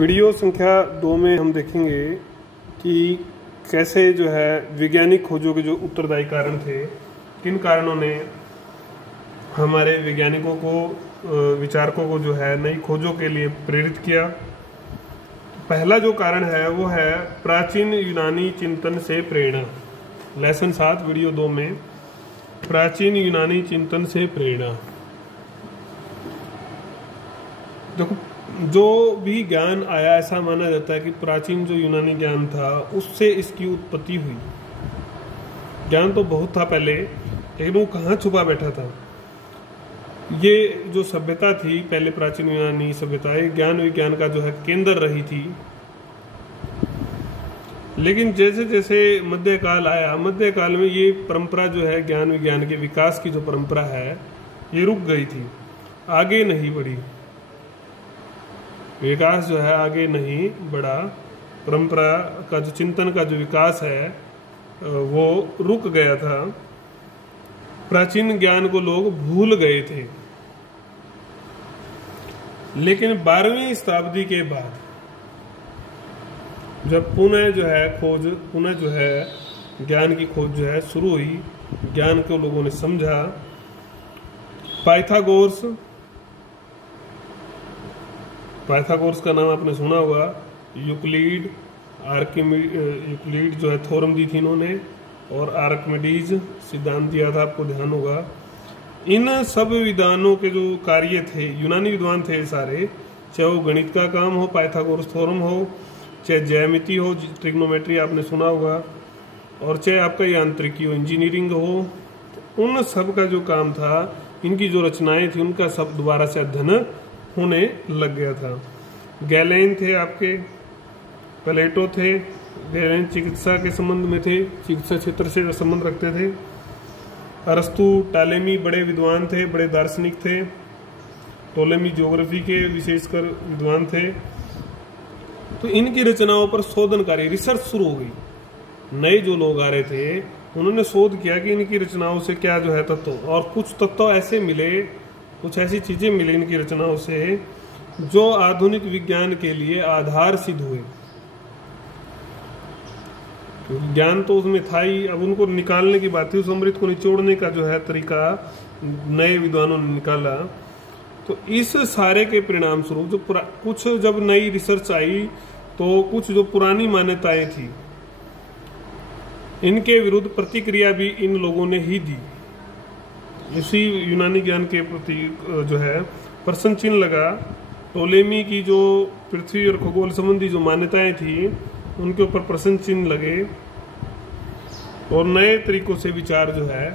Video संख्या 2 में हम देखेंगे कि कैसे जो है वैज्ञानिक खोजों के जो उत्तरदायी कारण थे, किन कारणों ने हमारे वैज्ञानिकों को, विचारकों को जो है नई खोजों के लिए प्रेरित किया। पहला जो कारण है वो है प्राचीन यूनानी चिंतन से प्रेरणा। लेसन 7 वीडियो 2 में प्राचीन यूनानी चिंतन से प्रेरणा। देखो, जो भी ज्ञान आया ऐसा माना जाता है कि प्राचीन जो यूनानी ज्ञान था उससे इसकी उत्पत्ति हुई। ज्ञान तो बहुत था पहले, लेकिन वो कहाँ छुपा बैठा था। ये जो सभ्यता थी पहले, प्राचीन यूनानी सभ्यता, ज्ञान विज्ञान का जो है केंद्र रही थी। लेकिन जैसे जैसे मध्यकाल आया, मध्यकाल में ये परंपरा जो है ज्ञान विज्ञान के विकास की जो परंपरा है ये रुक गई थी, आगे नहीं बढ़ी। विकास जो है आगे नहीं बढ़ा, परंपरा का जो चिंतन का जो विकास है वो रुक गया था। प्राचीन ज्ञान को लोग भूल गए थे। लेकिन 12वीं शताब्दी के बाद जब पुनः जो है खोज, पुनः जो है ज्ञान की खोज जो है शुरू हुई, ज्ञान को लोगों ने समझा। पाइथागोरस का नाम आपने सुना होगा। यूक्लिड, यूक्लिड जो है थ्योरम दी थी इन्होंने, और आर्किमिडीज सिद्धांत दिया था, आपको ध्यान होगा। इन सब विद्वानों के जो कार्य थे, यूनानी विद्वान थे सारे, चाहे वो गणित का काम हो, पाइथागोरस थ्योरम हो, चाहे ज्यामिति हो, ट्रिग्नोमेट्री आपने सुना होगा, और चाहे आपका यांत्रिकी हो, इंजीनियरिंग हो, तो उन सब का जो काम था, इनकी जो रचनाएं थी, उनका सब दोबारा से अध्ययन होने लग गया था। गैलेन थे आपके, प्लेटो थे। गैलेन चिकित्सा के संबंध में थे, चिकित्सा क्षेत्र से संबंध रखते थे। अरस्तु, टालेमी बड़े विद्वान थे, बड़े दार्शनिक थे। टोलेमी ज्योग्राफी के विशेषकर विद्वान थे। तो इनकी रचनाओं पर शोधन कार्य, रिसर्च शुरू हो गई। नए जो लोग आ रहे थे उन्होंने शोध किया कि इनकी रचनाओं से क्या जो है तत्व, और कुछ तत्व ऐसे मिले, कुछ ऐसी चीजें मिली इनकी रचनाओं से जो आधुनिक विज्ञान के लिए आधार सिद्ध हुए। ज्ञान तो उसमें था ही, अब उनको निकालने की बात थी। उस अमृत को निचोड़ने का जो है तरीका नए विद्वानों ने निकाला। तो इस सारे के परिणाम स्वरूप जो कुछ जब नई रिसर्च आई, तो कुछ जो पुरानी मान्यताएं थी इनके विरुद्ध प्रतिक्रिया भी इन लोगों ने ही दी। इसी यूनानी ज्ञान के प्रति जो है प्रश्न चिन्ह लगा। टोलेमी की जो पृथ्वी और खगोल संबंधी जो मान्यताएं थी उनके ऊपर प्रश्न चिन्ह लगे, और नए तरीकों से विचार जो है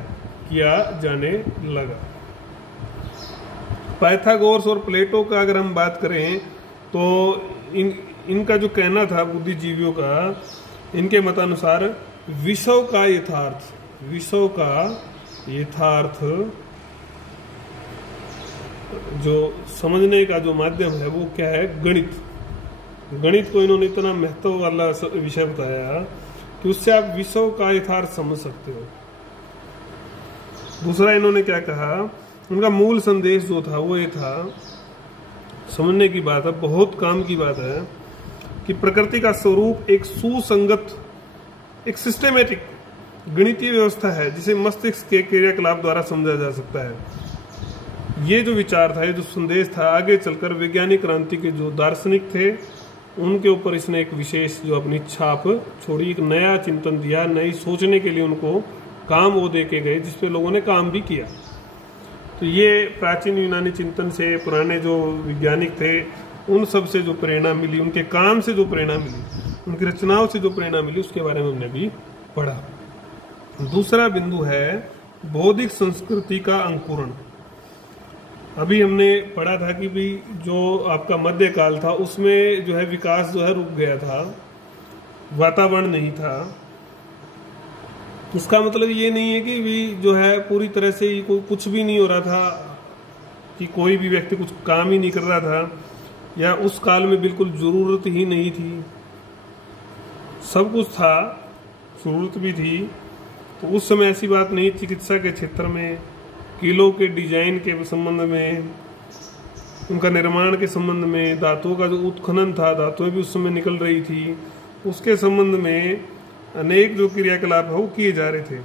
किया जाने लगा। पाइथागोरस और प्लेटो का अगर हम बात करें तो इनका जो कहना था बुद्धिजीवियों का, इनके मतानुसार विश्व का यथार्थ जो समझने का जो माध्यम है वो क्या है, गणित। गणित को इन्होंने इतना महत्व वाला विषय बताया कि उससे आप विश्व का यथार्थ समझ सकते हो। दूसरा इन्होंने क्या कहा, उनका मूल संदेश जो था वो ये था, समझने की बात है, बहुत काम की बात है, कि प्रकृति का स्वरूप एक सुसंगत, एक सिस्टेमेटिक गणितीय व्यवस्था है जिसे मस्तिष्क के क्रियाकलाप द्वारा समझा जा सकता है। ये जो विचार था, ये जो संदेश था, आगे चलकर वैज्ञानिक क्रांति के जो दार्शनिक थे उनके ऊपर इसने एक विशेष जो अपनी छाप छोड़ी, एक नया चिंतन दिया, नई सोचने के लिए उनको काम वो दे के गए, जिसपे लोगों ने काम भी किया। तो ये प्राचीन यूनानी चिंतन से, पुराने जो वैज्ञानिक थे उन सब से जो प्रेरणा मिली, उनके काम से जो प्रेरणा मिली, उनकी रचनाओं से जो प्रेरणा मिली, उसके बारे में हमने भी पढ़ा। दूसरा बिंदु है बौद्धिक संस्कृति का अंकुरण। अभी हमने पढ़ा था कि भी जो आपका मध्यकाल था उसमें जो है विकास जो है रुक गया था, वातावरण नहीं था। इसका मतलब ये नहीं है कि भी जो है पूरी तरह से कुछ भी नहीं हो रहा था, कि कोई भी व्यक्ति कुछ काम ही नहीं कर रहा था, या उस काल में बिल्कुल जरूरत ही नहीं थी। सब कुछ था, जरूरत भी थी। तो उस समय ऐसी बात नहीं। चिकित्सा के क्षेत्र में, किलों के डिजाइन के संबंध में, उनका निर्माण के संबंध में, धातुओं का जो उत्खनन था, धातुएं भी उस समय निकल रही थी, उसके संबंध में अनेक जो क्रियाकलाप है वो किए जा रहे थे।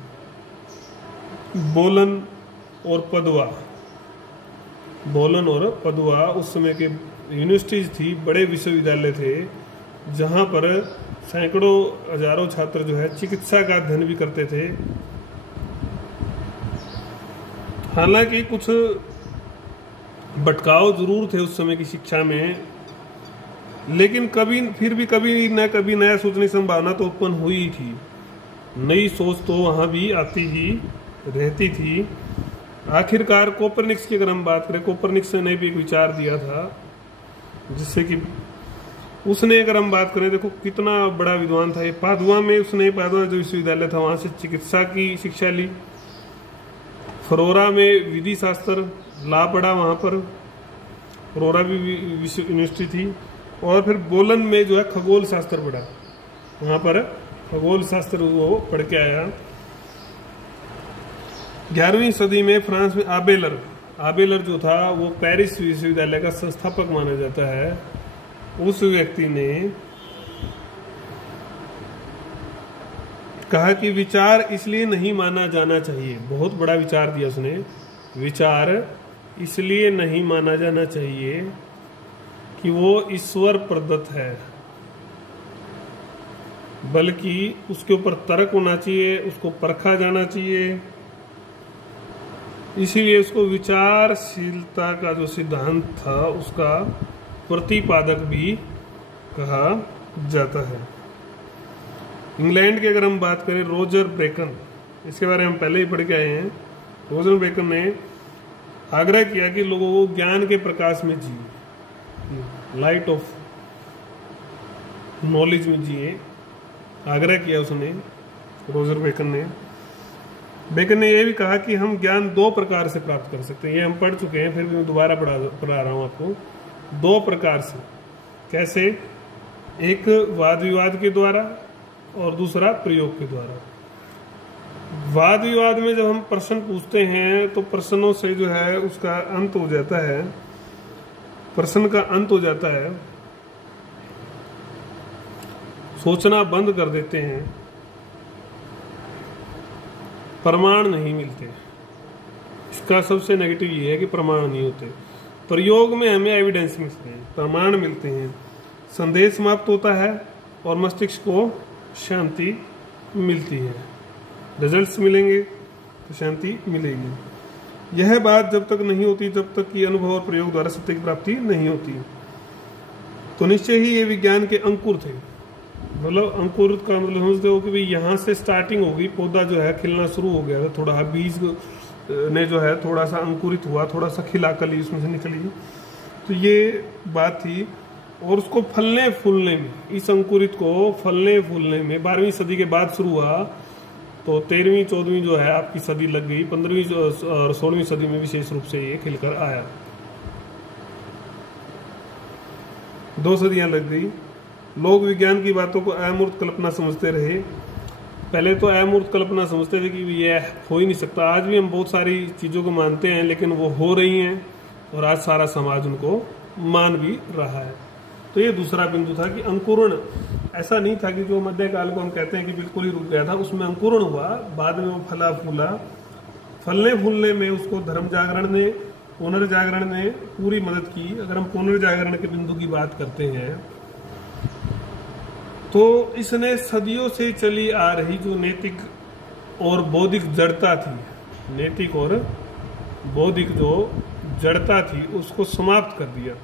बोलन और पदवा, बोलन और पदवा उस समय के यूनिवर्सिटीज थी, बड़े विश्वविद्यालय थे, जहाँ पर सैकड़ों हजारों छात्र जो है चिकित्सा का अध्ययन भी करते थे। हालांकि कुछ भटकाव जरूर थे उस समय की शिक्षा में, लेकिन फिर भी कभी नया सोचने की संभावना तो उत्पन्न हुई ही थी। नई सोच तो वहां भी आती ही रहती थी। आखिरकार कोपरनिक्स की अगर हम बात करें, कोपरनिक्स ने भी एक विचार दिया था, जिससे कि उसने, अगर हम बात करें, देखो कितना बड़ा विद्वान था ये। पादुआ में उसने, पादुआ जो विश्वविद्यालय था, वहां से चिकित्सा की शिक्षा ली। फरोरा में विधि शास्त्र ला पढ़ा, वहां पर फरोरा भी विश्व यूनिवर्सिटी थी। और फिर बोलन में जो है खगोल शास्त्र पढ़ा, वहां पर खगोल शास्त्र वो पढ़ के आया। 11वीं सदी में फ्रांस में आबेलर जो था वो पेरिस विश्वविद्यालय का संस्थापक माना जाता है। उस व्यक्ति ने कहा कि विचार इसलिए नहीं माना जाना चाहिए, बहुत बड़ा विचार दिया उसने, विचार इसलिए नहीं माना जाना चाहिए कि वो ईश्वर प्रदत्त है, बल्कि उसके ऊपर तर्क होना चाहिए, उसको परखा जाना चाहिए। इसीलिए उसको विचारशीलता का जो सिद्धांत था उसका प्रतिपादक भी कहा जाता है। इंग्लैंड की अगर हम बात करें, रोजर बेकन, इसके बारे में हम पहले ही पढ़ के आए हैं। रोजर बेकन ने आग्रह किया कि लोगों को ज्ञान के प्रकाश में जिए, लाइट ऑफ नॉलेज में जिए, आग्रह किया उसने, रोजर बेकन ने। बेकन ने यह भी कहा कि हम ज्ञान 2 प्रकार से प्राप्त कर सकते हैं। ये हम पढ़ चुके हैं, फिर भी मैं दोबारा पढ़ा रहा हूं आपको। 2 प्रकार से। कैसे? एक वाद विवाद के द्वारा और दूसरा प्रयोग के द्वारा। वाद विवाद में जब हम प्रश्न पूछते हैं तो प्रश्नों से जो है उसका अंत हो जाता है, प्रश्न का अंत हो जाता है, सोचना बंद कर देते हैं, प्रमाण नहीं मिलते। इसका सबसे नेगेटिव ये है कि प्रमाण नहीं होते। प्रयोग में हमें एविडेंस मिलते हैं, प्रमाण मिलते हैं, संदेश समाप्त होता है और मस्तिष्क को शांति मिलती है। रिजल्ट्स मिलेंगे तो शांति मिलेगी। यह बात जब तक नहीं होती, जब तक कि अनुभव और प्रयोग द्वारा सत्य की प्राप्ति नहीं होती। तो निश्चय ही ये विज्ञान के अंकुर थे। मतलब अंकुर का मतलब समझते हो कि भाई यहाँ से स्टार्टिंग होगी, पौधा जो है खिलना शुरू हो गया, थोड़ा बीज ने जो है थोड़ा सा अंकुरित हुआ, थोड़ा सा खिला, कली उसमें से निकली, तो ये बात थी। और उसको फलने फूलने में, इस अंकुरित को फलने फूलने में 12वीं सदी के बाद शुरू हुआ। तो 13वीं 14वीं जो है आपकी सदी लग गई, 15वीं और 16वीं सदी में विशेष रूप से ये खिलकर आया। 2 सदियां लग गई। लोग विज्ञान की बातों को अमूर्त कल्पना समझते रहे। पहले तो अमूर्त कल्पना समझते थे कि ये हो ही नहीं सकता। आज भी हम बहुत सारी चीज़ों को मानते हैं, लेकिन वो हो रही हैं और आज सारा समाज उनको मान भी रहा है। तो ये दूसरा बिंदु था कि अंकुरण ऐसा नहीं था कि जो मध्यकाल को हम कहते हैं कि बिल्कुल ही रुक गया था, उसमें अंकुरण हुआ, बाद में वो फला फूला। फलने फूलने में उसको धर्म जागरण ने, पुनर्जागरण ने पूरी मदद की। अगर हम पुनर्जागरण के बिंदु की बात करते हैं तो इसने सदियों से चली आ रही जो नैतिक और बौद्धिक जड़ता थी, नैतिक और बौद्धिक जो जड़ता थी, उसको समाप्त कर दिया।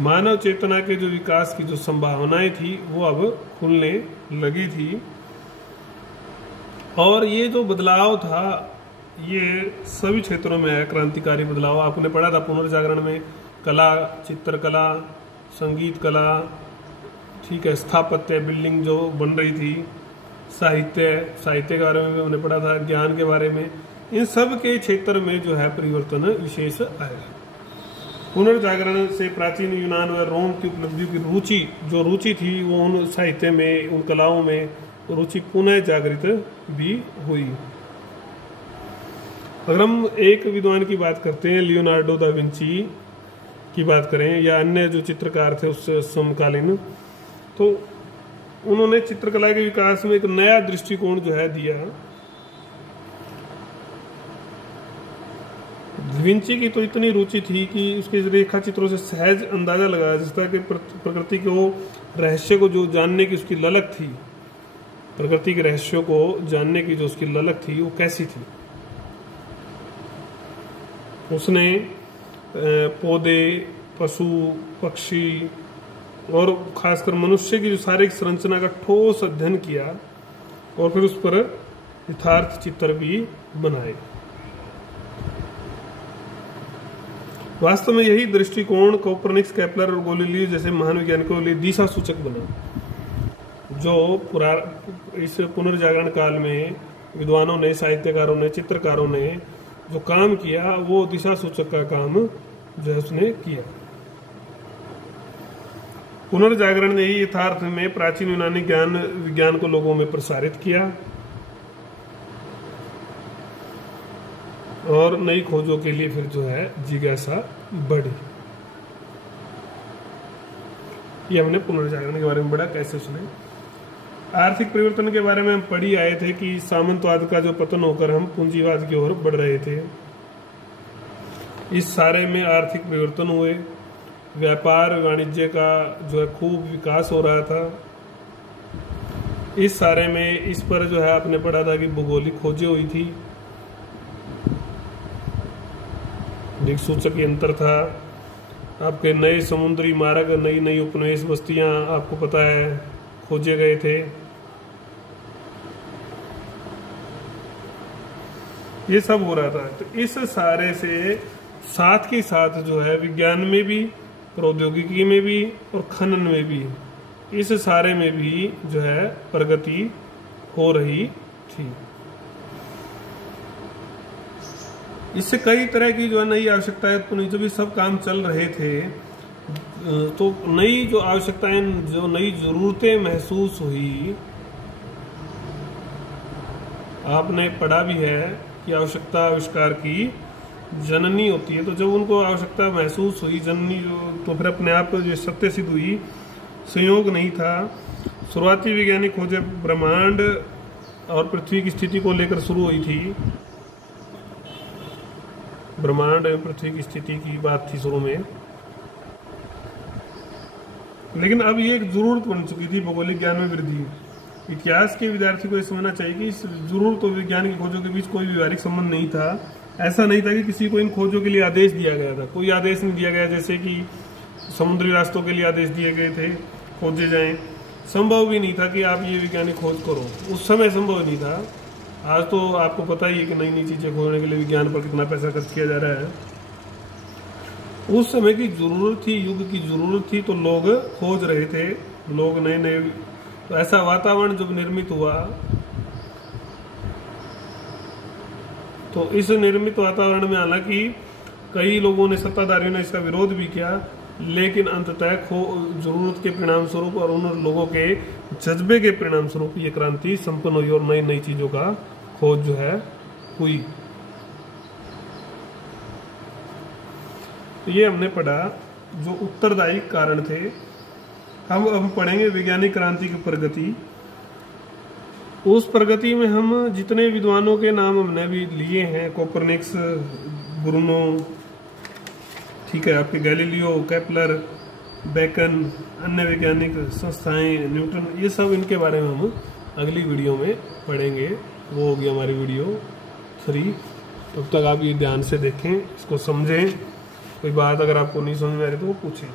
मानव चेतना के जो विकास की जो संभावनाएं थी वो अब खुलने लगी थी। और ये जो बदलाव था ये सभी क्षेत्रों में है, क्रांतिकारी बदलाव। आपने पढ़ा था पुनर्जागरण में कला, चित्रकला, संगीत कला, ठीक है, स्थापत्य, बिल्डिंग जो बन रही थी, साहित्य के बारे में हमने पढ़ा था, ज्ञान के बारे में। इन सब के क्षेत्र में जो है परिवर्तन विशेष आया। पुनर्जागरण से प्राचीन यूनान व रोम की उपलब्धियों की रुचि थी, वो उन साहित्य में, उन कलाओं में रुचि पुनः जागृत भी हुई। अगर हम एक विद्वान की बात करते हैं, लियोनार्डो दा विंची की बात करें या अन्य जो चित्रकार थे उस समकालीन, तो उन्होंने चित्रकला के विकास में एक नया दृष्टिकोण जो है दिया। विंची की तो इतनी रुचि थी कि उसके रेखा चित्रों से सहज अंदाजा लगाया जा सकता है कि प्रकृति को रहस्य को जो जानने की उसकी ललक थी, प्रकृति के रहस्यों को जानने की जो उसकी ललक थी वो कैसी थी। उसने पौधे, पशु, पक्षी और खासकर मनुष्य की जो शारीरिक संरचना का ठोस अध्ययन किया और फिर उस पर यथार्थ चित्र भी बनाए। वास्तव में यही दृष्टिकोण कोपरनिकस, केपलर और गैलीलियो जैसे महान वैज्ञानिकों के लिए दिशा सूचक बना, जो इस पुनर्जागरण काल में विद्वानों ने, साहित्यकारों ने, चित्रकारों ने जो काम किया वो दिशा सूचक का काम जो है उसने किया। पुनर्जागरण ने ही यथार्थ में प्राचीन यूनानी ज्ञान विज्ञान को लोगों में प्रसारित किया और नई खोजों के लिए फिर जो है जिज्ञासा बढ़ी। ये हमने पुनर्जागरण के बारे में पढ़ा, कैसे उसने। आर्थिक परिवर्तन के बारे में हम पढ़ी आए थे कि सामंतवाद का जो पतन होकर हम पूंजीवाद की ओर बढ़ रहे थे। इस सारे में आर्थिक परिवर्तन हुए, व्यापार वाणिज्य का जो है खूब विकास हो रहा था। इस सारे में इस पर जो है आपने पढ़ा था कि भौगोलिक खोजें हुई थी, दिक्सूचक यंत्र था, आपके नए समुद्री मार्ग, नई नई उपनिवेश बस्तियां आपको पता है खोजे गए थे। ये सब हो रहा था। तो इस सारे से साथ के साथ जो है विज्ञान में भी, प्रौद्योगिकी में भी और खनन में भी, इस सारे में भी जो है प्रगति हो रही थी। इससे कई तरह की जो है नई आवश्यकताएं उत्पन्न हुई। जब ये सब काम चल रहे थे तो नई जो आवश्यकताएं, जो नई जरूरतें महसूस हुई, आपने पढ़ा भी है कि आवश्यकता आविष्कार की जननी होती है। तो जब उनको आवश्यकता महसूस हुई जननी, तो फिर अपने आप जो सत्य सिद्ध हुई, संयोग नहीं था। शुरुआती वैज्ञानिक खोजें ब्रह्मांड और पृथ्वी की स्थिति को लेकर शुरू हुई थी। ब्रह्मांड एवं पृथ्वी की स्थिति की बात थी शुरू में, लेकिन अब ये एक जरूरत बन चुकी थी भौगोलिक ज्ञान में वृद्धि। इतिहास के विद्यार्थी को ये समझना चाहिए कि इस जरूरत और विज्ञान की खोजों के बीच कोई व्यवहारिक संबंध नहीं था। ऐसा नहीं था कि किसी को इन खोजों के लिए आदेश दिया गया था, कोई आदेश नहीं दिया गया जैसे कि समुद्री रास्तों के लिए आदेश दिए गए थे खोजे जाएं। संभव भी नहीं था कि आप ये वैज्ञानिक खोज करो, उस समय संभव नहीं था। आज तो आपको पता ही है कि नई नई चीजें खोजने के लिए विज्ञान पर कितना पैसा खर्च किया जा रहा है। उस समय की जरूरत थी, युग की जरूरत थी, तो लोग खोज रहे थे, लोग नए नए। तो ऐसा वातावरण जब निर्मित हुआ, तो इस निर्मित वातावरण में हालांकि कई लोगों ने, सत्ताधारियों ने इसका विरोध भी किया, लेकिन अंततः जरूरत के परिणाम स्वरूप और उन लोगों के जज्बे के परिणाम स्वरूप ये क्रांति संपन्न हुई और नई नई चीजों का खोज जो है हुई। ये हमने पढ़ा जो उत्तरदायी कारण थे। हम पढ़ेंगे वैज्ञानिक क्रांति की प्रगति। उस प्रगति में हम जितने विद्वानों के नाम हमने भी लिए हैं, कोपरनिकस, ब्रूनो, ठीक है, आपके गैलीलियो, केपलर, बेकन, अन्य वैज्ञानिक संस्थाएं, न्यूटन, ये सब इनके बारे में हम अगली वीडियो में पढ़ेंगे। वो होगी हमारी वीडियो 3। तब तक आप ये ध्यान से देखें, इसको समझें। कोई बात अगर आपको नहीं समझ में आ रही तो वो पूछें।